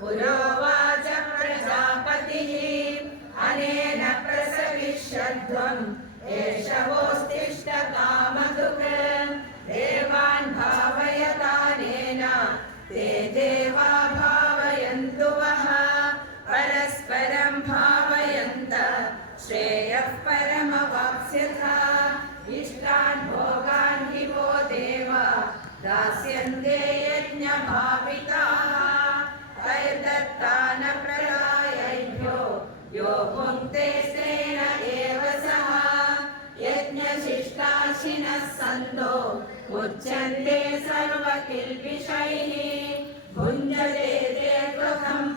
पुरोवाच प्रजापतिः अनेन प्रसविष्यध्वम् एष वोस्तिष्ठ कामधुक् देवान् भावयतानेन ते देवा भावयन्तु वः परस्परं भावयन्त श्रेयः परमवाप्स्यथ इष्टान् भोगान् हि वो देवा दास्यन्ते यज्ञभाविताः तैर्दत्तान प्रदायैभ्यो यो भुङ्क्ते तेन एव सः यज्ञशिष्टाशिनः सन्तो मुच्यन्ते सर्वकिल्बिषैः भुञ्जते ते गृहं